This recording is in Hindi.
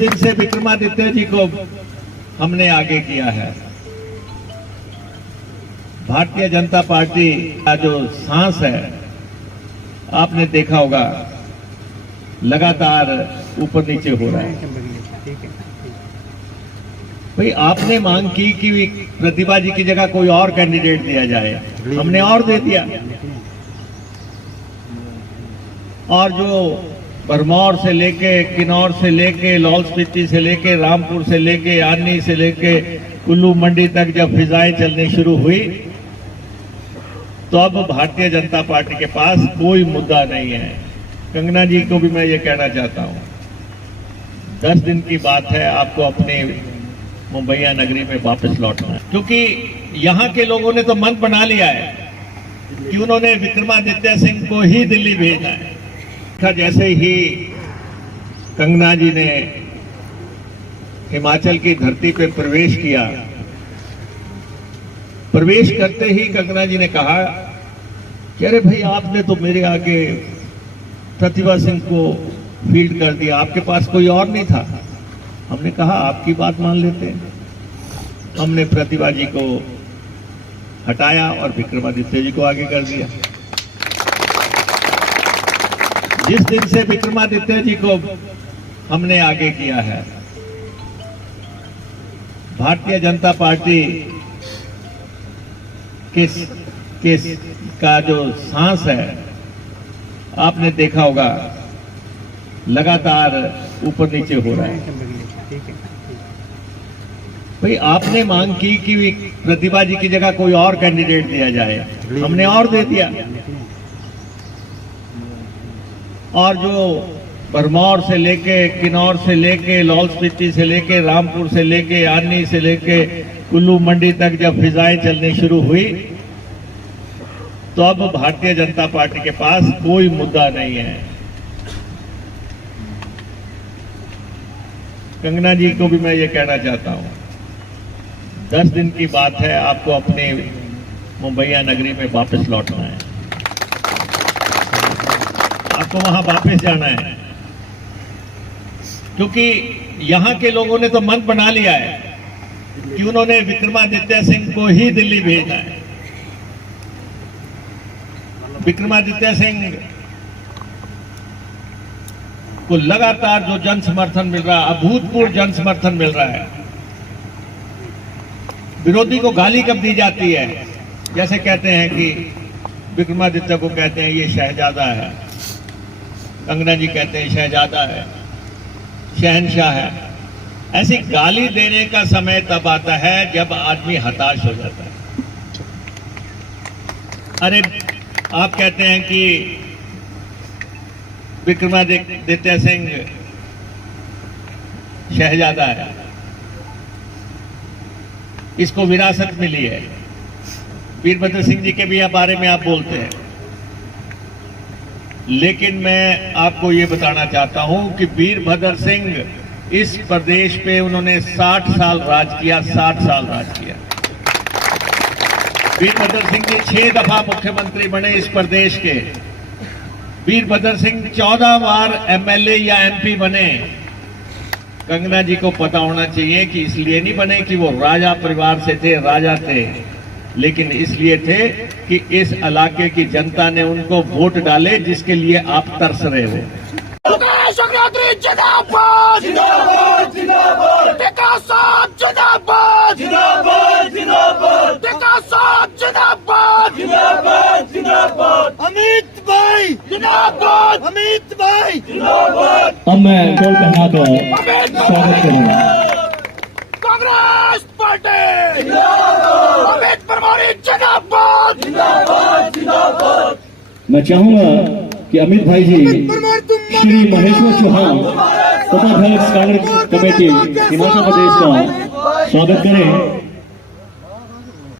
दिन से विक्रमादित्य जी को हमने आगे किया है, भारतीय जनता पार्टी का जो सांस है आपने देखा होगा लगातार ऊपर नीचे हो रहा है। भाई आपने मांग की कि प्रतिभा जी की जगह कोई और कैंडिडेट दिया जाए, हमने और दे दिया। और जो भरमौर से लेके, किन्नौर से लेके, लाहौल स्पीति से लेके, रामपुर से लेके, आनी से लेके कुल्लू मंडी तक जब फिजाएं चलनी शुरू हुई तो अब भारतीय जनता पार्टी के पास कोई मुद्दा नहीं है। कंगना जी को भी मैं ये कहना चाहता हूं, 10 दिन की बात है, आपको अपने मुंबईया नगरी में वापस लौटना है, क्योंकि यहां के लोगों ने तो मन बना लिया है कि उन्होंने विक्रमादित्य सिंह को ही दिल्ली भेजना है। जैसे ही कंगना जी ने हिमाचल की धरती पे प्रवेश किया, प्रवेश करते ही कंगना जी ने कहा कि अरे भाई आपने तो मेरे आगे प्रतिभा सिंह को फील्ड कर दिया, आपके पास कोई और नहीं था। हमने कहा आपकी बात मान लेते हैं। हमने प्रतिभा जी को हटाया और विक्रमादित्य जी को आगे कर दिया। जिस दिन से विक्रमादित्य जी को हमने आगे किया है, भारतीय जनता पार्टी का जो सांस है आपने देखा होगा लगातार ऊपर नीचे हो रहा है। भाई आपने मांग की कि प्रतिभा जी की जगह कोई और कैंडिडेट दिया जाए, हमने और दे दिया। और जो भरमौर से लेके, किन्नौर से लेके, लाहौल स्पीति से लेके, रामपुर से लेके, आनी से लेके कुल्लू मंडी तक जब फिजाएं चलनी शुरू हुई तो अब भारतीय जनता पार्टी के पास कोई मुद्दा नहीं है। कंगना जी को भी मैं ये कहना चाहता हूं, 10 दिन की बात है, आपको अपने मुंबईया नगरी में वापस लौटना है, आपको वहां वापस जाना है, क्योंकि यहां के लोगों ने तो मन बना लिया है कि उन्होंने विक्रमादित्य सिंह को ही दिल्ली भेजना है। विक्रमादित्य सिंह को लगातार जो जन समर्थन मिल रहा है, अभूतपूर्व जन समर्थन मिल रहा है। विरोधी को गाली कब दी जाती है, जैसे कहते हैं कि विक्रमादित्य को कहते हैं ये शहजादा है, कंगना जी कहते हैं शहजादा है, शहनशाह है। ऐसी गाली देने का समय तब आता है जब आदमी हताश हो जाता है। अरे आप कहते हैं कि विक्रमादित्य सिंह शहजादा है, इसको विरासत मिली है। वीरभद्र सिंह जी के भी बारे में आप बोलते हैं, लेकिन मैं आपको ये बताना चाहता हूं कि वीरभद्र सिंह इस प्रदेश पे उन्होंने 60 साल राज किया, 60 साल राज किया। वीरभद्र सिंह जी 6 दफा मुख्यमंत्री बने इस प्रदेश के। वीरभद्र सिंह 14 बार एमएलए या एमपी बने। कंगना जी को पता होना चाहिए कि इसलिए नहीं बने कि वो राजा परिवार से थे, राजा थे, लेकिन इसलिए थे कि इस इलाके की जनता ने उनको वोट डाले, जिसके लिए आप तरस रहे हो। जिंदाबाद जिंदाबाद जिंदाबाद जिंदाबाद जिंदाबाद जिंदाबाद जिंदाबाद जिंदाबाद अमित भाई जिंदाबाद, अमित भाई जिंदाबाद। अब मैं टोल पहना कर स्वागत करूंगा। कांग्रेस पार्टी जिंदाबाद, अमित परमारी जिंदाबाद जिंदाबाद जिंदाबाद। मैं चाहूंगा कि अमित भाई जी श्री महेश्वर चौहान तथा कांग्रेस कमेटी हिमाचल प्रदेश का स्वागत करें।